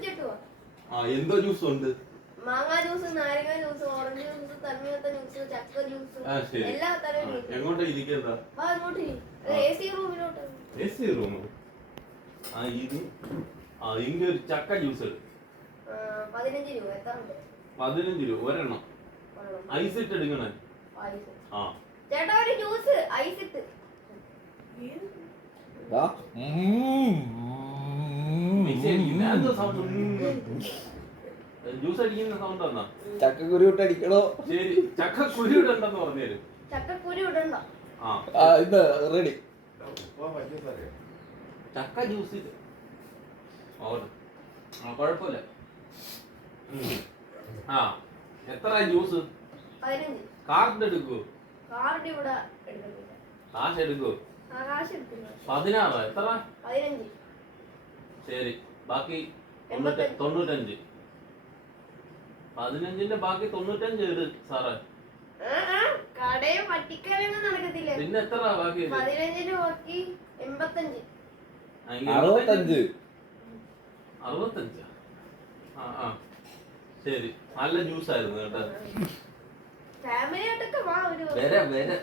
കുടിച്ചിട്ടുവാ. എന്തോ ജ്യൂസ് ഉണ്ട്? മാങ്ങ ജ്യൂസ്, നാരങ്ങ ജ്യൂസ്, ഓറഞ്ച് ജ്യൂസ്, തണ്ണിമത്ത ജ്യൂസ്, ചക്ക ജ്യൂസ്, എല്ലാ തരം ജ്യൂസ്. എങ്ങോട്ടാ ഇരിക്കുന്നതാ? അങ്ങോട്ട് AC റൂമിലോട്ട്. AC room. ഇത് ഇങ്ങ ഒരു ചക്ക ജ്യൂസ് 15 രൂപ. എത്ര ഉണ്ട്? 15 രൂപ ഒരെണ്ണം. ഐസ് ഇട്ട് എടുക്കണേ. ചേട്ടാ ഒരു ജ്യൂസ് ഐസ് ഇട്ട്. ജ്യൂസ് അടിക്കുന്ന സൗണ്ട് എന്നാ? ചക്കക്കുരു ഇട്ട് അടിക്കണോ? ശരി, ചക്കക്കുരു ഇടണ്ടെന്ന് പറഞ്ഞുതരും. ചക്കക്കുരു ഇടണ്ട. ഇത് റെഡി. ചക്ക ജ്യൂസ് ഇത് കുഴപ്പമില്ല. എത്ര ജ്യൂസ്? 15. കാർഡ് എടുക്കൂ. കാർഡ് ഇവിടെ എടുക്കുന്നില്ല. കാശ് എടുക്കൂ. കാശ് എടുക്കില്ല. 16. എത്ര? 15. ശരി, ബാക്കി 95. 15ന്റെ ബാക്കി 95 ഇട് സാറേ. കടയെ പറ്റിക്കാനൊന്നും നടക്കത്തില്ല. പിന്നെ എത്ര ബാക്കി? 15ന്റെ ബാക്കി 85. 65. 65. ശരി, നല്ല ജ്യൂസ് ആയിരുന്നു കേട്ടോ. ഫാമിലി ആയിട്ടൊക്കെ വാ ഒരു വരെ